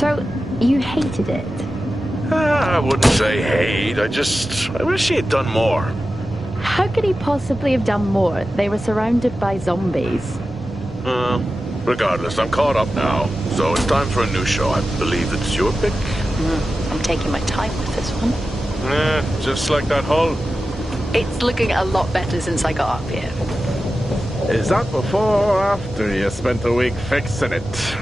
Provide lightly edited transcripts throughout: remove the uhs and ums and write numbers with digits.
So, you hated it? I wouldn't say hate, I wish he had done more. How could he possibly have done more? They were surrounded by zombies. Regardless, I'm caught up now, so it's time for a new show. I believe it's your pick. I'm taking my time with this one. Just like that hull. It's looking a lot better since I got up here. Is that before or after you spent a week fixing it?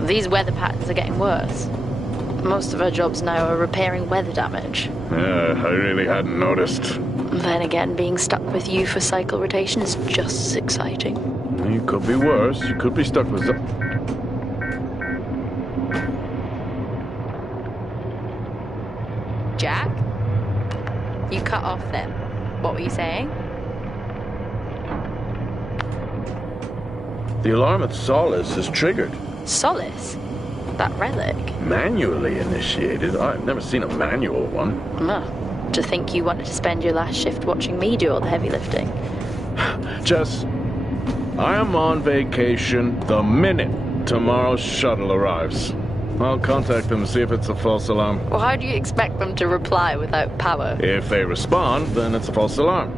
These weather patterns are getting worse. Most of our jobs now are repairing weather damage. Yeah, I really hadn't noticed. Then again, being stuck with you for cycle rotation is just as exciting. You could be worse. You could be stuck with... Jack? You cut off then. What were you saying? The alarm at Solis is triggered. Solis? That relic? Manually initiated? I've never seen a manual one. To think you wanted to spend your last shift watching me do all the heavy lifting. Jess, I am on vacation the minute tomorrow's shuttle arrives. I'll contact them and see if it's a false alarm. Well, how do you expect them to reply without power? If they respond, then it's a false alarm.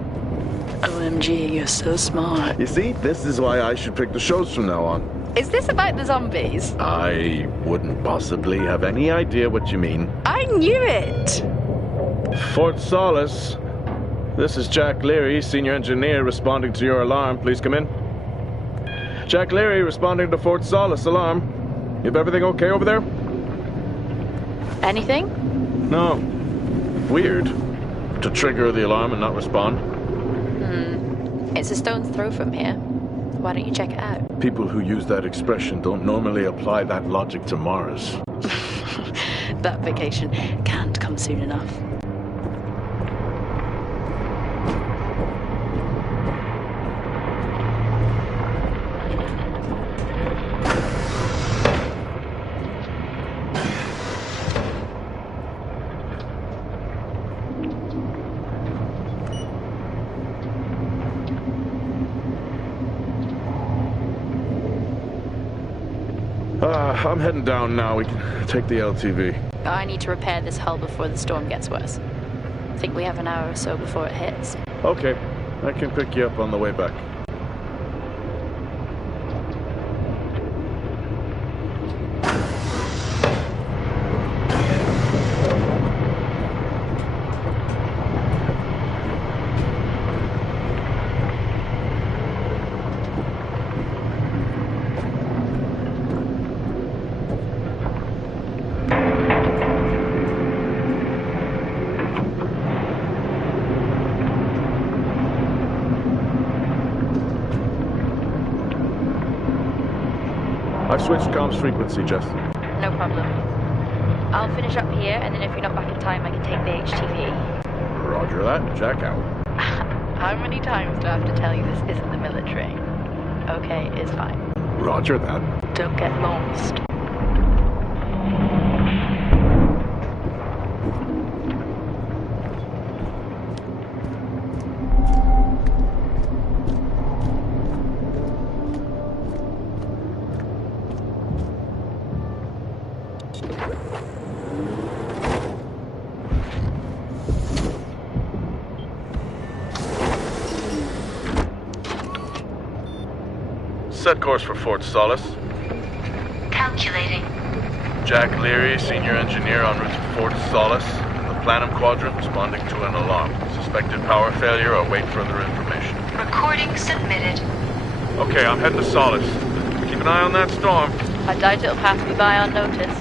OMG, you're so smart. You see, this is why I should pick the shows from now on. Is this about the zombies? I wouldn't possibly have any idea what you mean. I knew it! Fort Solis. This is Jack Leary, senior engineer, responding to your alarm. Please come in. Jack Leary, responding to Fort Solis alarm. You have everything okay over there? Anything? No. Weird. To trigger the alarm and not respond. It's a stone's throw from here. Why don't you check it out? People who use that expression don't normally apply that logic to Mars. That vacation can't come soon enough. I'm heading down now. We can take the LTV. I need to repair this hull before the storm gets worse. I think we have an hour or so before it hits. Okay. I can pick you up on the way back. I've switched comms frequency, Jess. No problem. I'll finish up here, and then if you're not back in time, I can take the HTV. Roger that. Jack out. How many times do I have to tell you this isn't the military? Okay, it's fine. Roger that. Don't get lost. Set course for Fort Solis. Calculating. Jack Leary, senior engineer en route to Fort Solis. The Planum Quadrant responding to an alarm. Suspected power failure. Await further information. Recording submitted. Okay, I'm heading to Solis. Keep an eye on that storm. I doubt it'll pass me by unnoticed.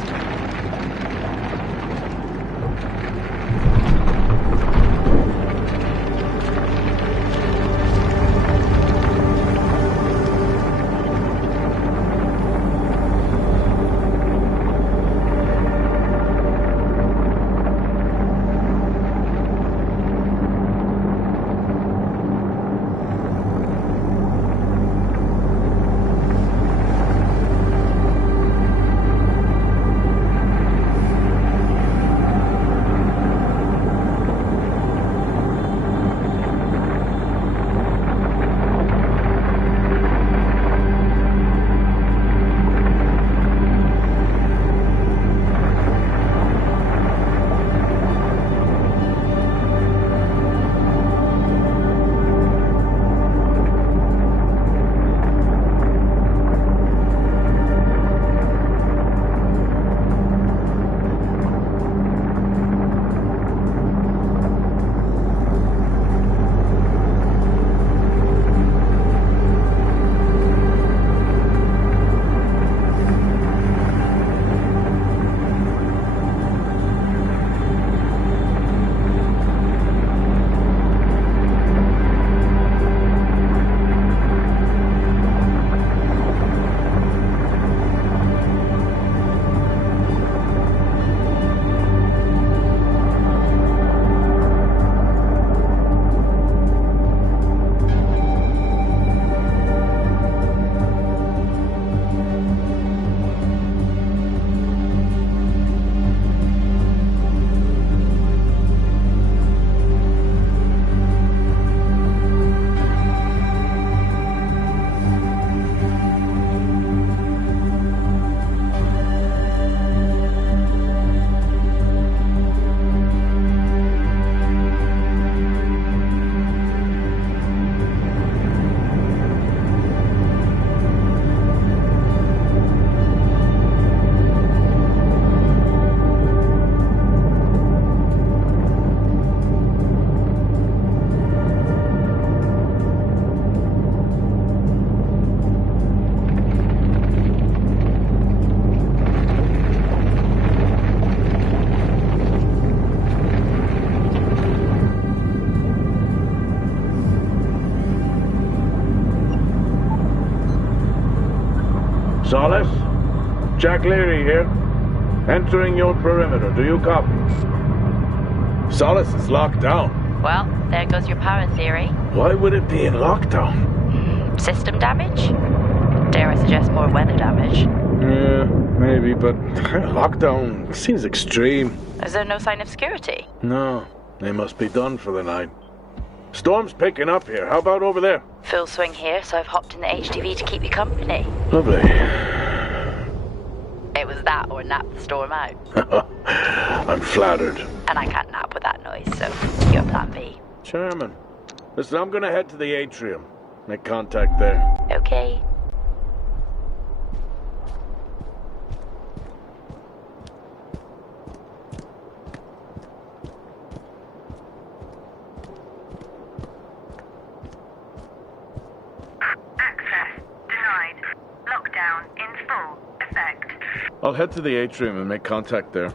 Solis? Jack Leary here. Entering your perimeter. Do you copy? Solis is locked down. Well, there goes your power theory. Why would it be in lockdown? System damage? Dare I suggest more weather damage? Yeah, maybe, but lockdown seems extreme. Is there no sign of security? No, they must be done for the night. Storm's picking up here. How about over there? Full swing here, so I've hopped in the HTV to keep you company. Lovely. It was that or nap the storm out. I'm flattered. And I can't nap with that noise, so your plan B. Chairman. Listen, I'm gonna head to the atrium. Make contact there. Okay. Access denied. Lockdown in full effect. I'll head to the atrium and make contact there.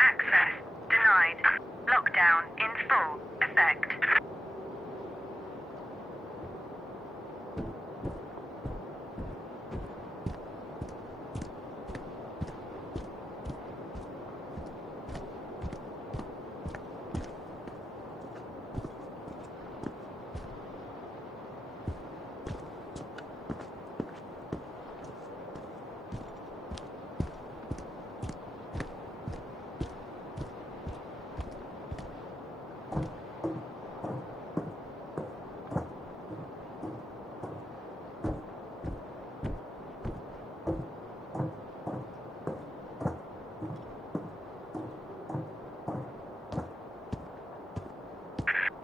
Access denied. Lockdown in full effect.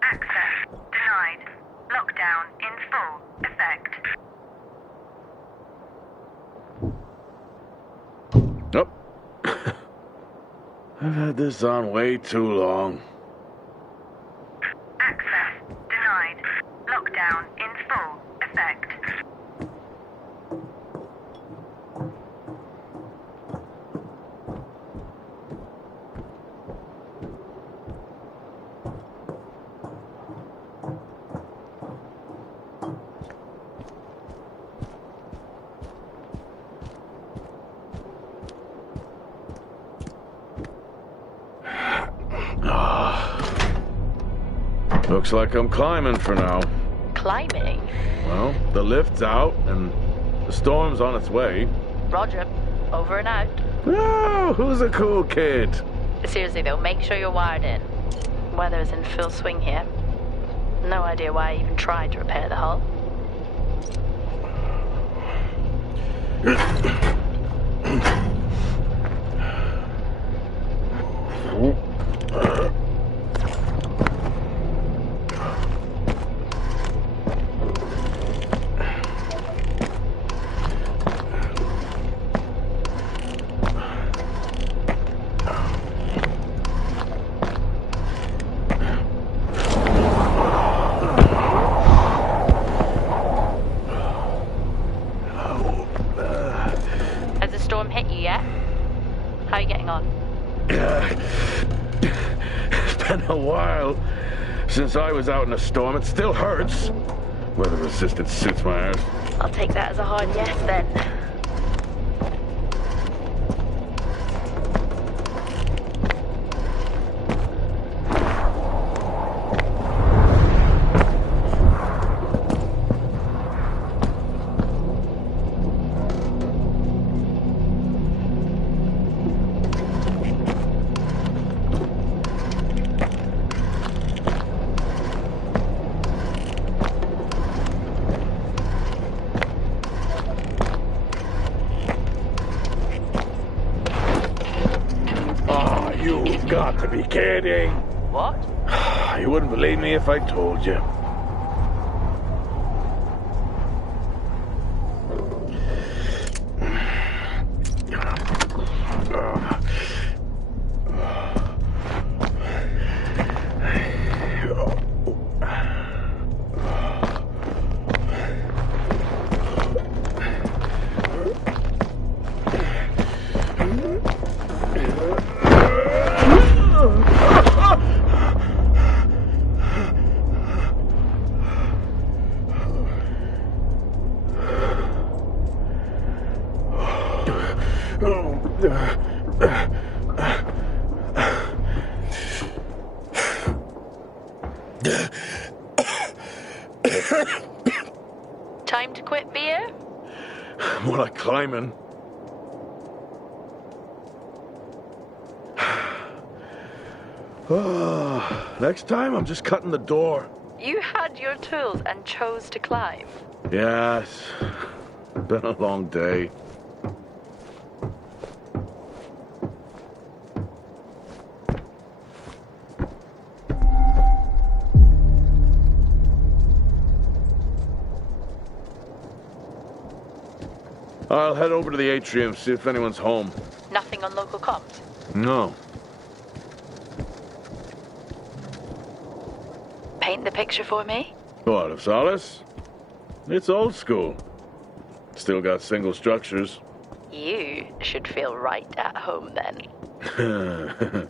Access denied. Lockdown in full effect. Nope. I've had this on way too long. Access denied. Lockdown in full effect. Looks like I'm climbing for now. Climbing? Well, the lift's out and the storm's on its way. Roger. Over and out. Oh, who's a cool kid? Seriously though, make sure you're wired in. Weather is in full swing here. No idea why I even tried to repair the hull. Has the storm hit you yet? How are you getting on? It's been a while since I was out in a storm. It still hurts. Weather resistance suits my ass. I'll take that as a hard yes then. You've got to be kidding. What? You wouldn't believe me if I told you. Time to quit beer? More like climbing. Next time, I'm just cutting the door. You had your tools and chose to climb. Yes. Been a long day. I'll head over to the atrium, see if anyone's home. Nothing on local comms? No. Paint the picture for me? What, of Solis? It's old school. Still got single structures. You should feel right at home then.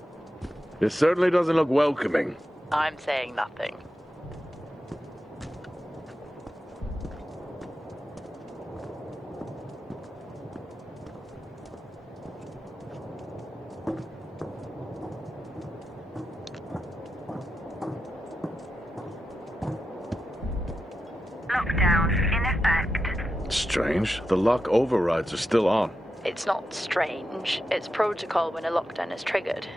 It certainly doesn't look welcoming. I'm saying nothing. Lockdown in effect. Strange. The lock overrides are still on. It's not strange. It's protocol when a lockdown is triggered.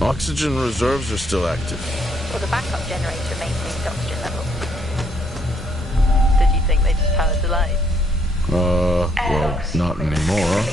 Oxygen reserves are still active. Well, the backup generator maintains oxygen levels. Did you think they just powered the light? Well, not anymore.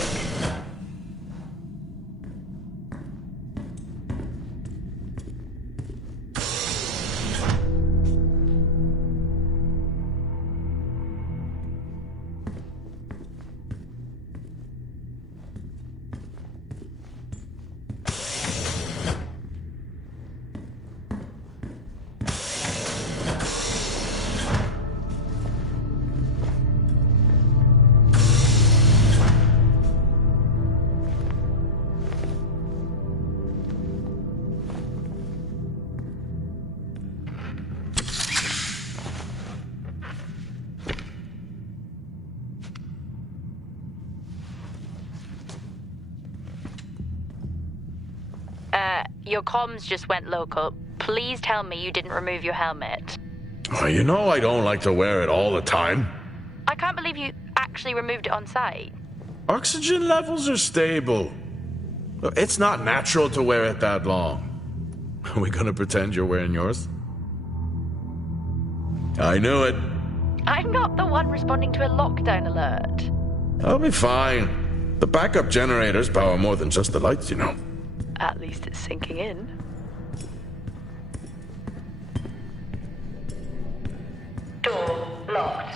Your comms just went local. Please tell me you didn't remove your helmet. Oh, you know I don't like to wear it all the time. I can't believe you actually removed it on site. Oxygen levels are stable. It's not natural to wear it that long. Are we gonna pretend you're wearing yours? I knew it. I'm not the one responding to a lockdown alert. I'll be fine. The backup generators power more than just the lights, you know. At least it's sinking in. Door locked.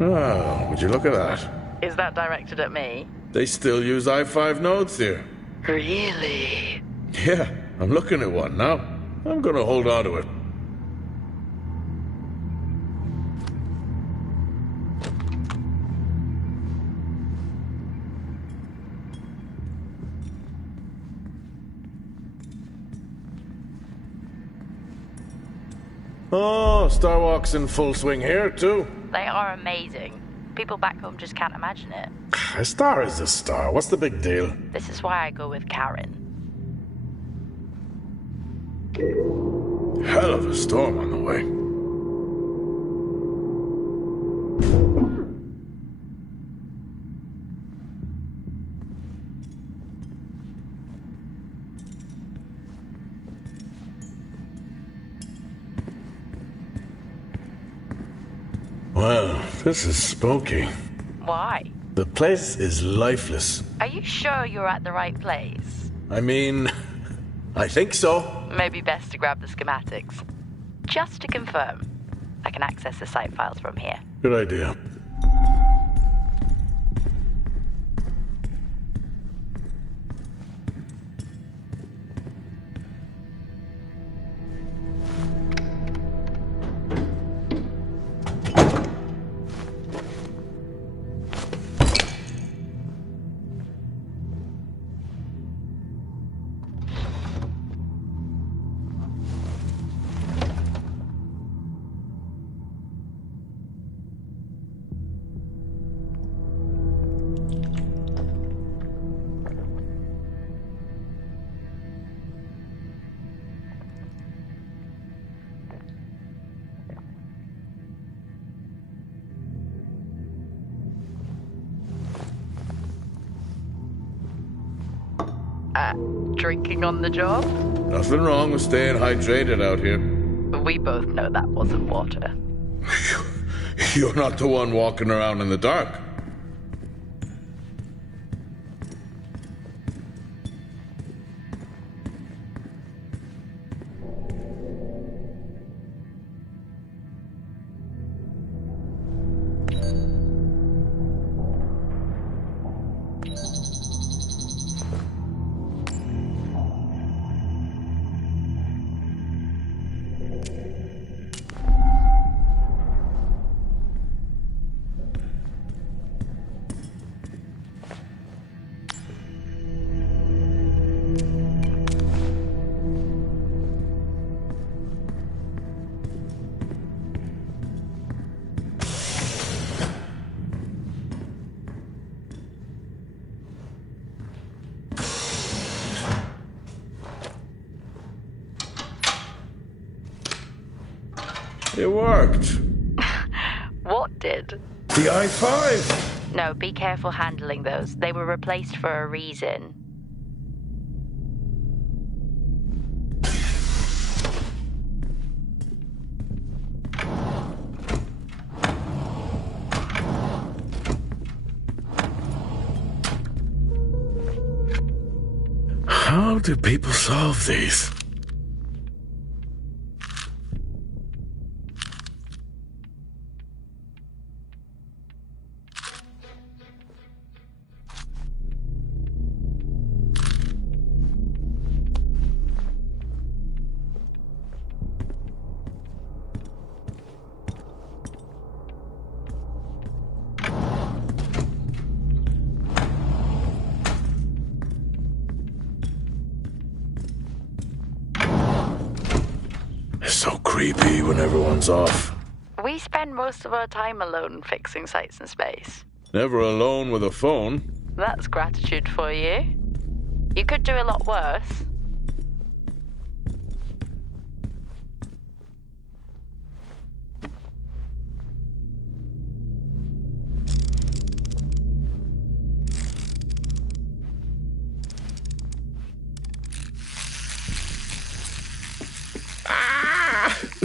Oh, would you look at that? Is that directed at me? They still use i5 nodes here. Really? Yeah, I'm looking at one now. I'm gonna hold on to it. Oh, Starwalk's in full swing here, too. They are amazing. People back home just can't imagine it. A star is a star. What's the big deal? This is why I go with Karen. Hell of a storm on the way. Well, this is spooky. Why? The place is lifeless. Are you sure you're at the right place? I mean, I think so. Maybe best to grab the schematics. Just to confirm, I can access the site files from here. Good idea. Drinking on the job? Nothing wrong with staying hydrated out here. We both know that wasn't water. You're not the one walking around in the dark. It worked. What did? The i5. No, be careful handling those. They were replaced for a reason. How do people solve these? It's so creepy when everyone's off. We spend most of our time alone fixing sites in space. Never alone with a phone. That's gratitude for you. You could do a lot worse.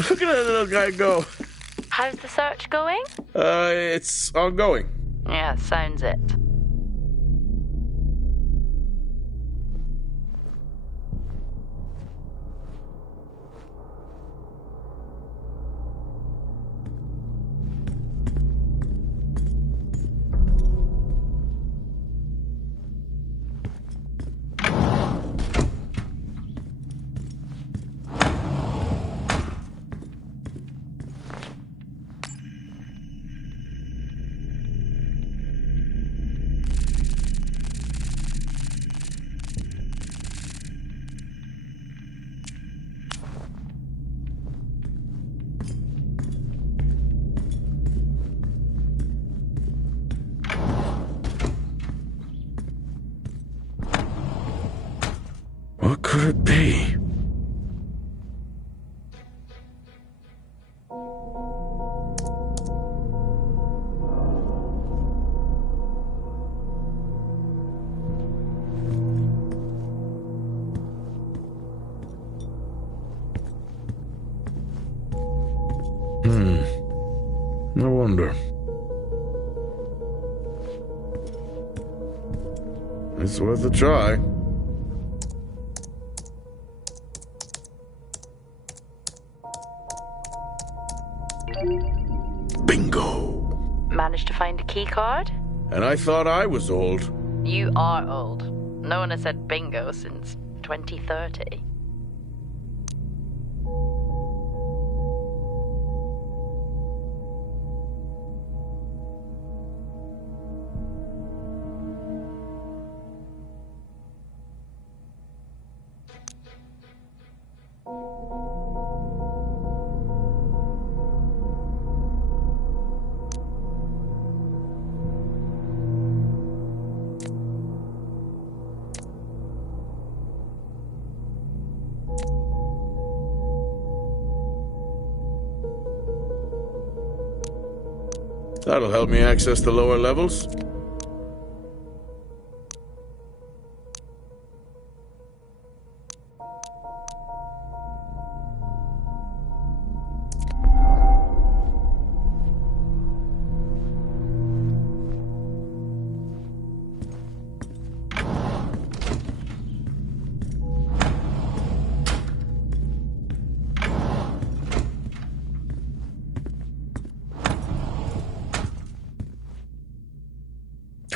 Look at that little guy go. How's the search going? It's ongoing. Yeah, sounds it. What could it be? No wonder. It's worth a try. Bingo! Managed to find a key card? And I thought I was old. You are old. No one has said bingo since 2030. That'll help me access the lower levels.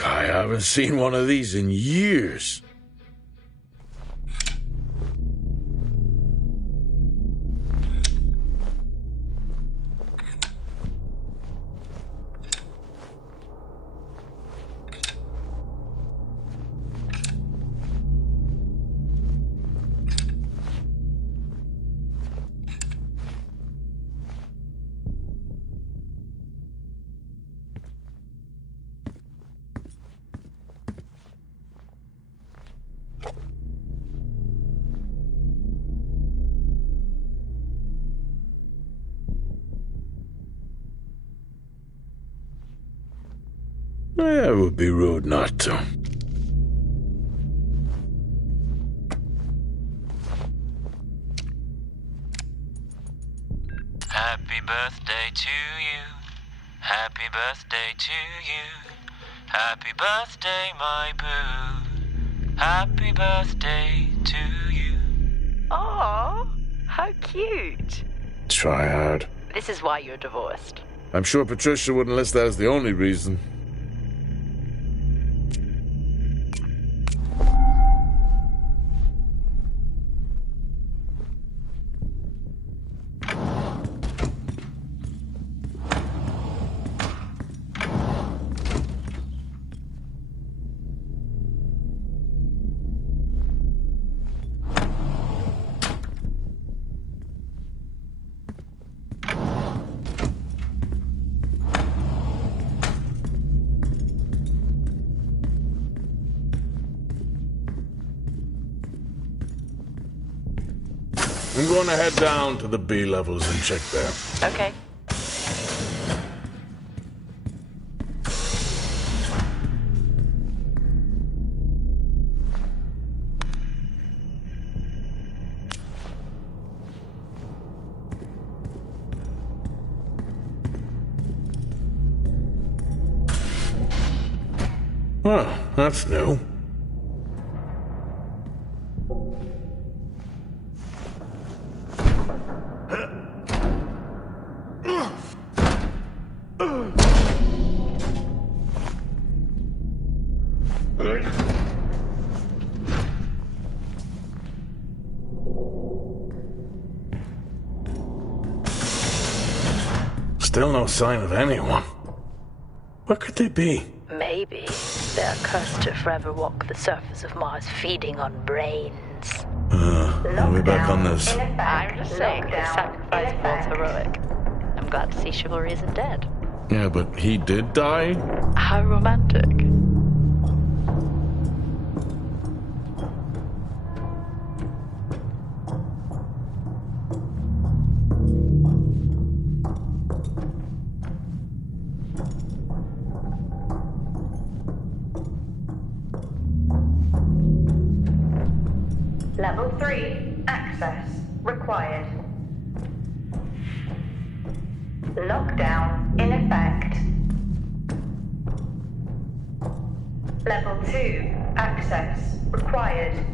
I haven't seen one of these in years. It would be rude not to. Happy birthday to you. Happy birthday to you. Happy birthday, my boo. Happy birthday to you. Aww, how cute. Try hard. This is why you're divorced. I'm sure Patricia wouldn't list that as the only reason. I'm going to head down to the B levels and check there. Okay. Well, that's new. Still no sign of anyone. What could they be? Maybe they're cursed to forever walk the surface of Mars feeding on brains. Are we back on this? I'm just saying, his sacrifice feels heroic. I'm glad to see chivalry isn't dead. Yeah, but he did die? How romantic. Level 3. Access required. Lockdown in effect. Level 2. Access required.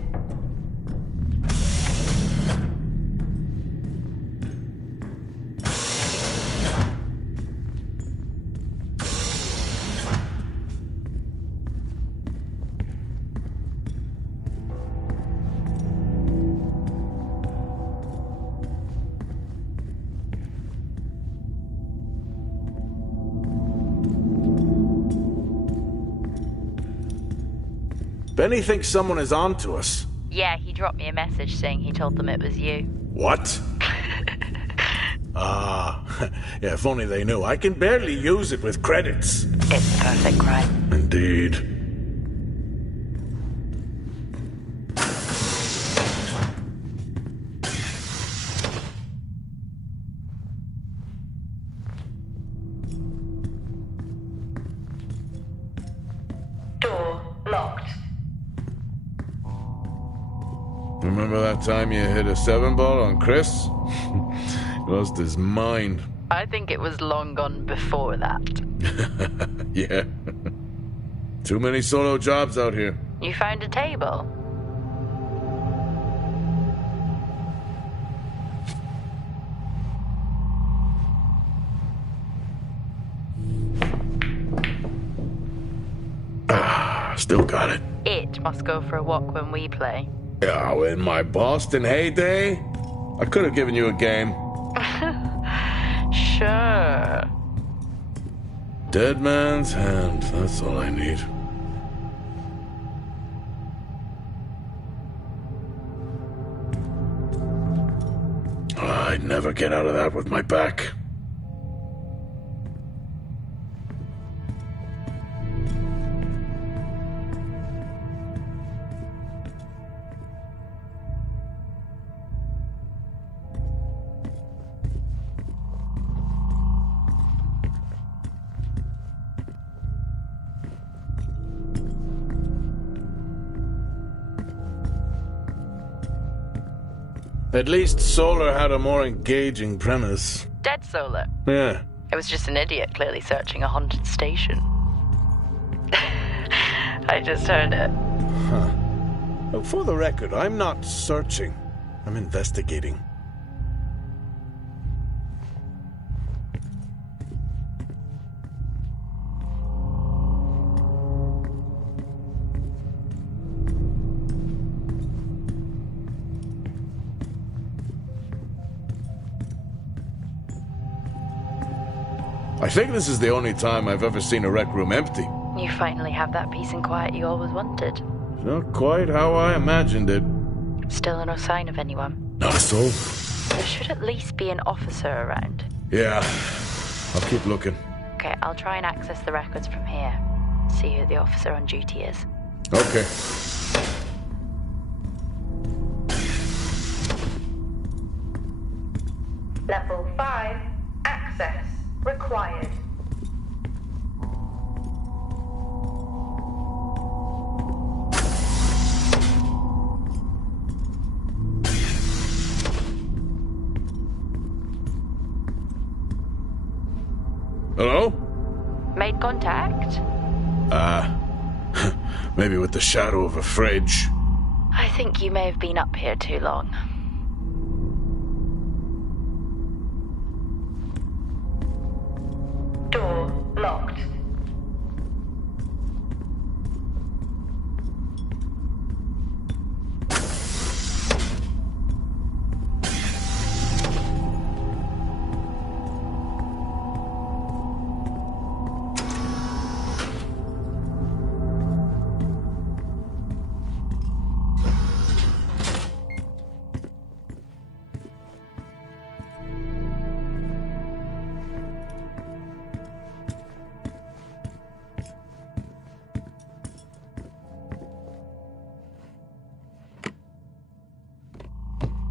Benny thinks someone is on to us. Yeah, he dropped me a message saying he told them it was you. What? Yeah, if only they knew. I can barely use it with credits. It's the perfect crime. Indeed. Door locked. Remember that time you hit a 7-ball on Chris? He lost his mind. I think it was long gone before that. Yeah. Too many solo jobs out here. You found a table? Still got it. It must go for a walk when we play. Oh, in my Boston heyday, I could have given you a game. Sure. Dead man's hand, that's all I need. I'd never get out of that with my back. At least Solar had a more engaging premise. Dead Solar. Yeah. It was just an idiot clearly searching a haunted station. I just heard it. Huh. For the record, I'm not searching. I'm investigating. I think this is the only time I've ever seen a rec room empty. You finally have that peace and quiet you always wanted. Not quite how I imagined it. Still no sign of anyone. Not a soul. There should at least be an officer around. Yeah, I'll keep looking. Okay, I'll try and access the records from here. See who the officer on duty is. Okay. Level 5. Access required. Hello? Made contact? Maybe with the shadow of a fridge. I think you may have been up here too long. Door locked.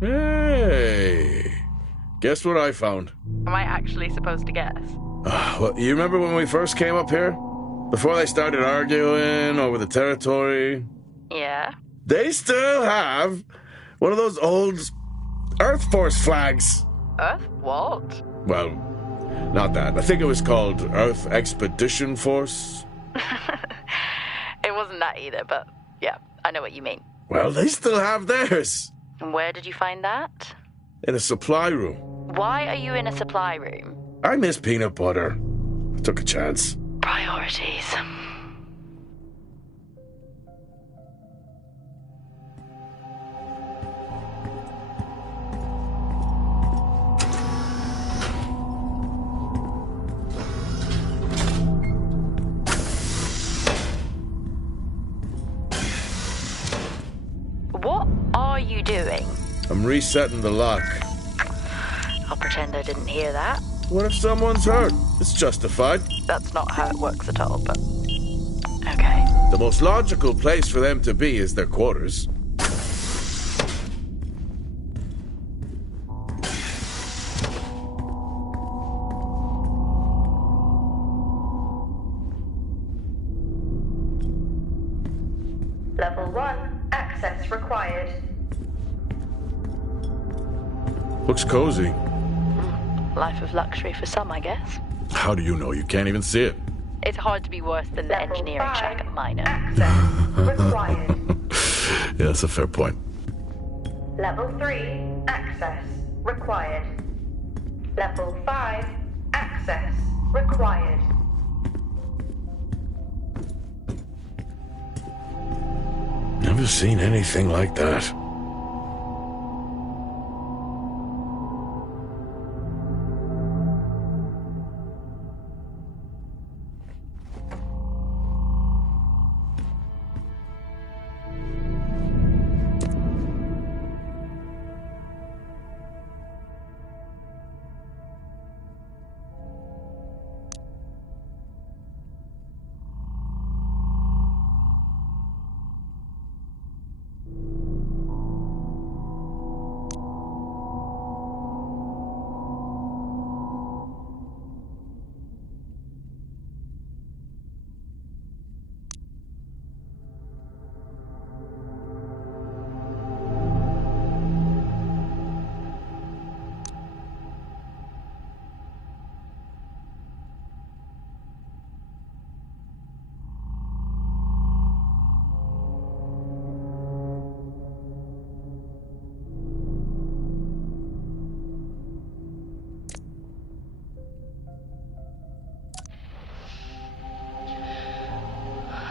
Hey! Guess what I found? Am I actually supposed to guess? Well, you remember when we first came up here? Before they started arguing over the territory? Yeah? They still have one of those old Earth Force flags. Earth? What? Well, Not that. I think it was called Earth Expedition Force. It wasn't that either, but yeah, I know what you mean. Well, they still have theirs. And where did you find that? In a supply room. Why are you in a supply room? I miss peanut butter. I took a chance. Priorities. What are you doing? I'm resetting the lock. I'll pretend I didn't hear that. What if someone's hurt? It's justified. That's not how it works at all, but... Okay. The most logical place for them to be is their quarters. Level 1, access required. Looks cozy. Life of luxury for some, I guess. How do you know? You can't even see it. It's hard to be worse than the Level engineering 5, shack at Minor. access required. Yeah, that's a fair point. Level 3, access required. Level 5, access required. Never seen anything like that.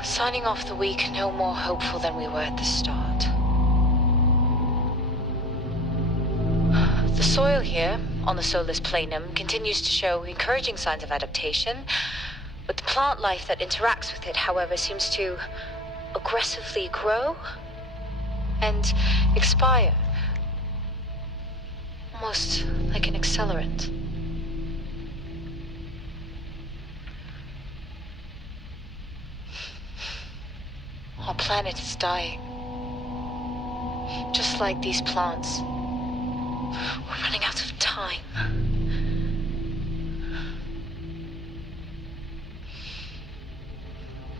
Signing off the week no more hopeful than we were at the start. The soil here, on the Solis Planum, continues to show encouraging signs of adaptation, but the plant life that interacts with it, however, seems to aggressively grow and expire. Almost like an accelerant. Our planet is dying. Just like these plants. We're running out of time.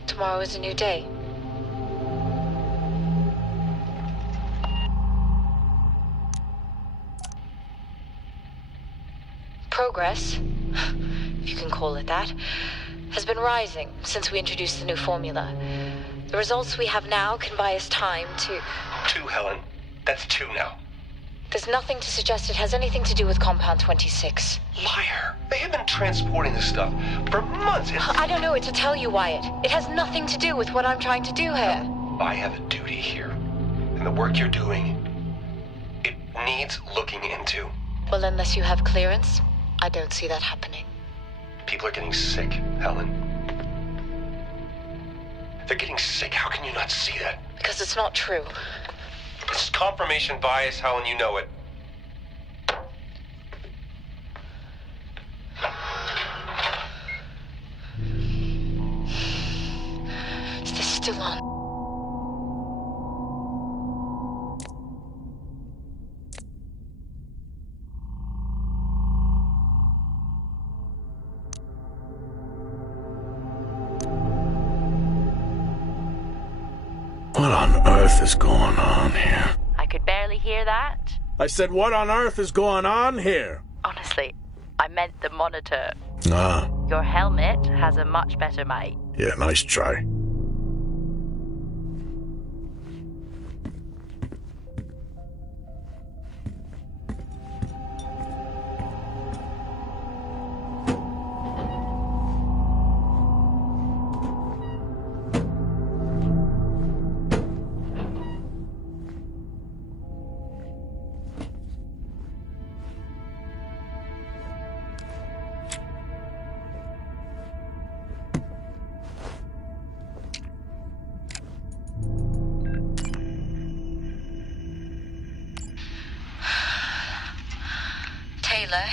Tomorrow is a new day. Progress, if you can call it that, has been rising since we introduced the new formula. The results we have now can buy us time to... 2, Helen. That's 2 now. There's nothing to suggest it has anything to do with Compound 26. Liar. They have been transporting this stuff for months. I don't know what to tell you, Wyatt. It has nothing to do with what I'm trying to do here. I have a duty here. And the work you're doing, it needs looking into. Well, unless you have clearance, I don't see that happening. People are getting sick, Helen. They're getting sick. How can you not see that? Because it's not true. It's confirmation bias, Helen. You know it. Is this still on? What on earth is going on here? I could barely hear that. I said, what on earth is going on here? Honestly, I I meant the monitor. Ah, Your helmet has a much better mic. yeah, nice try. Taylor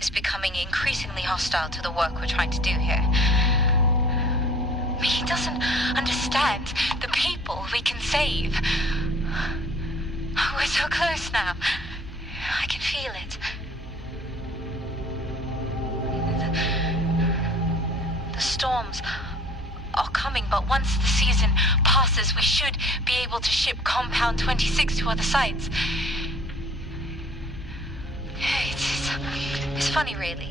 is becoming increasingly hostile to the work we're trying to do here. He doesn't understand the people we can save. We're so close now. I can feel it. The storms are coming, but once the season passes, we should be able to ship Compound 26 to other sites. It's funny, really.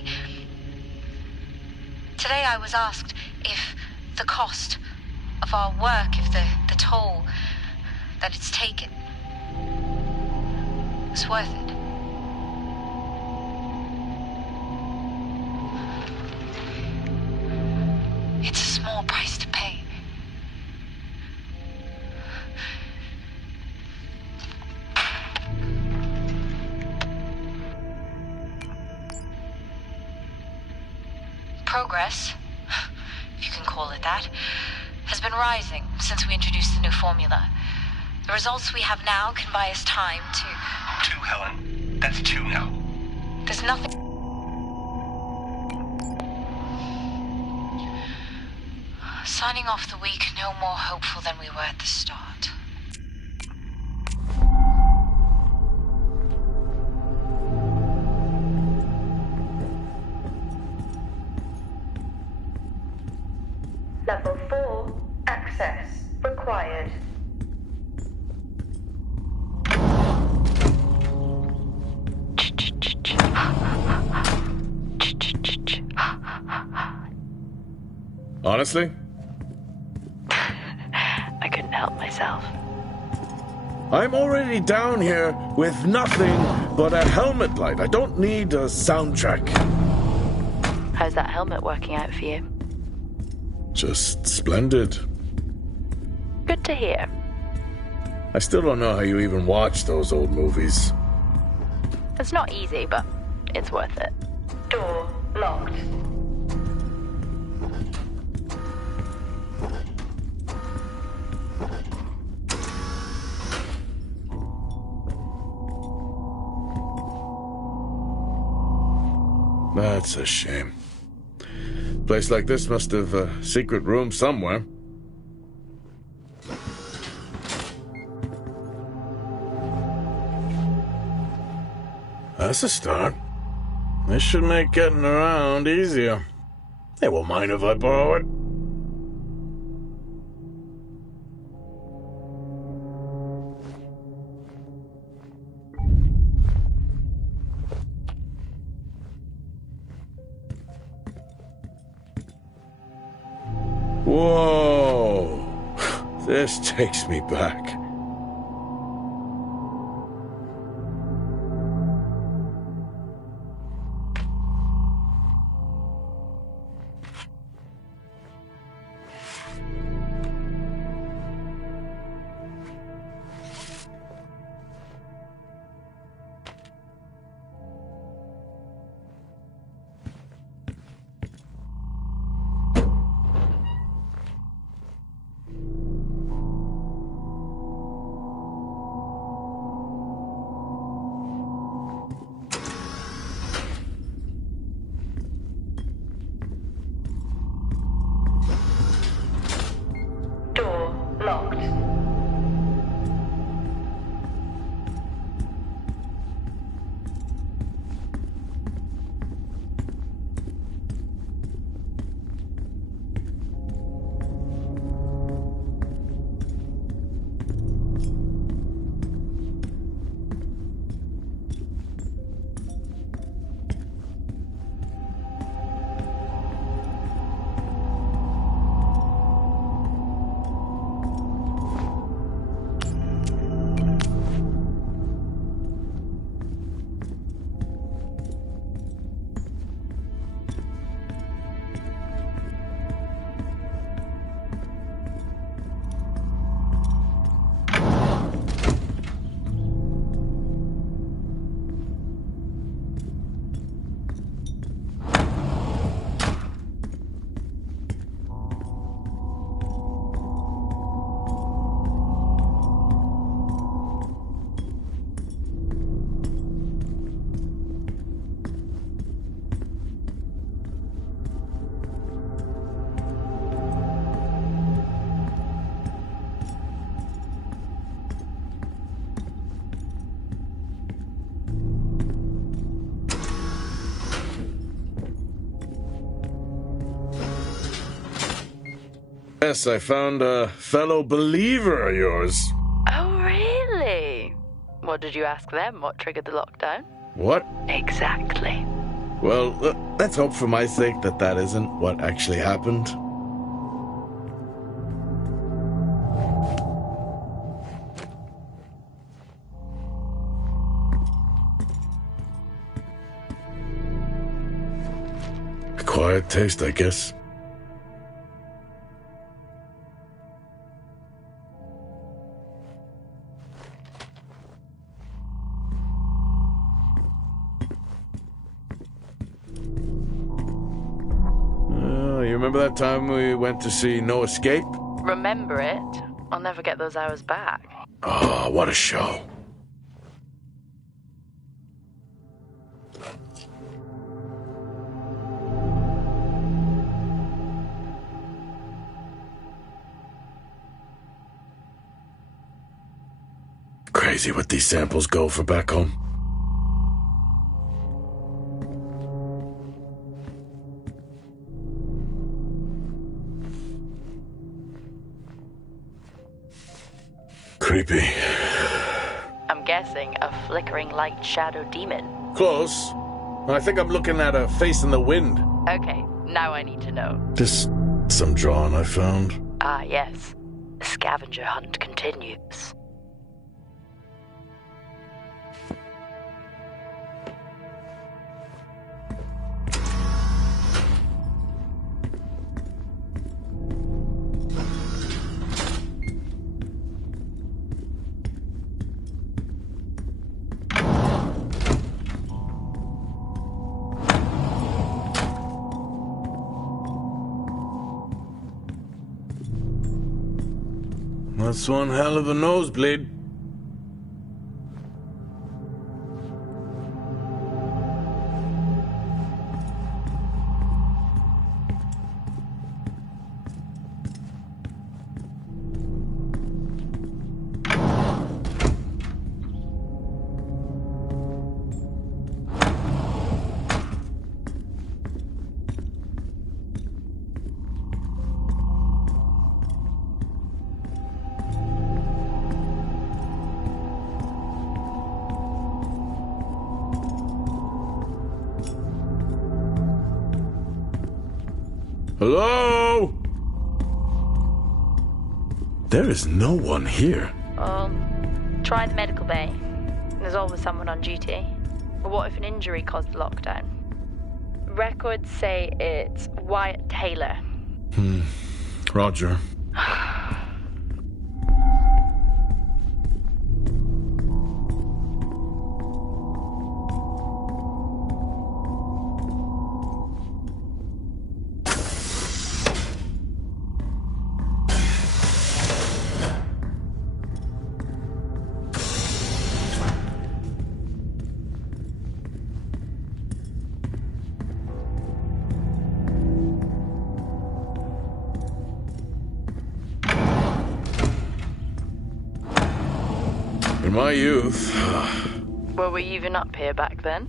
Today I was asked if the cost of our work, if the toll that it's taken was worth it. It's a small price to pay. Progress, if you can call it that, has been rising since we introduced the new formula. The results we have now can buy us time to... 2, Helen. That's 2 now. There's nothing... Signing off the week no more hopeful than we were at the start. Level 4, access required. Honestly? I couldn't help myself. I'm already down here with nothing but a helmet light. I don't need a soundtrack. How's that helmet working out for you? Just splendid. Good to hear. I still don't know how you even watch those old movies. It's not easy, but it's worth it. Door locked. That's a shame. Place like this must have a secret room somewhere. That's a start. This should make getting around easier. They won't mind if I borrow it. Whoa! This takes me back. Yes, I found a fellow believer of yours. Oh, really? What did you ask them? What triggered the lockdown? What? Exactly. Well, let's hope for my sake that that isn't what actually happened. Acquired taste, I guess. You remember that time we went to see No Escape? Remember it? I'll never get those hours back. Oh, what a show. Crazy what these samples go for back home. Creepy. I'm guessing a flickering light shadow demon. Close. I think I'm looking at a face in the wind. Okay, now I need to know. Just some drawing I found. Ah, yes. The scavenger hunt continues. That's one hell of a nosebleed. Hello? There is no one here. Try the medical bay. There's always someone on duty. But what if an injury caused the lockdown? Records say it's Wyatt Taylor. Roger. In my youth... Were we even up here back then?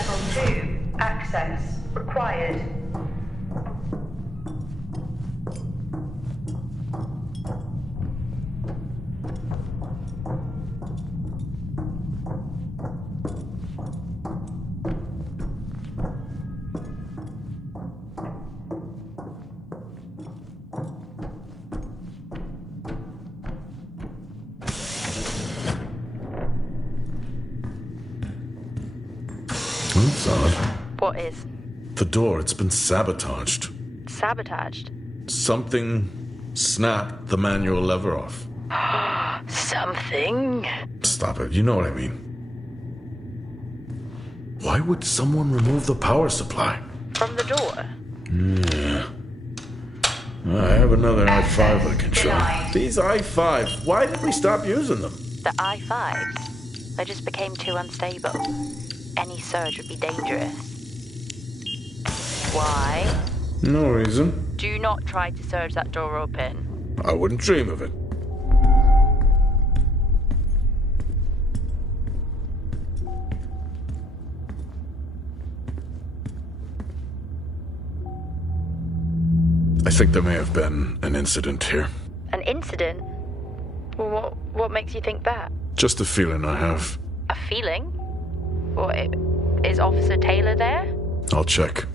Level 2. Access required. That's odd. What is? The door, it's been sabotaged. Sabotaged? Something snapped the manual lever off. Something? Stop it, you know what I mean. Why would someone remove the power supply? From the door? Yeah. I have another i5 I can try. These i5s, why did we stop using them? The i5s? They just became too unstable. Any surge would be dangerous. Why? No reason. Do not try to surge that door open. I wouldn't dream of it. I think there may have been an incident here. An incident? Well, what makes you think that? Just a feeling I have. A feeling? What, is Officer Taylor there? I'll check.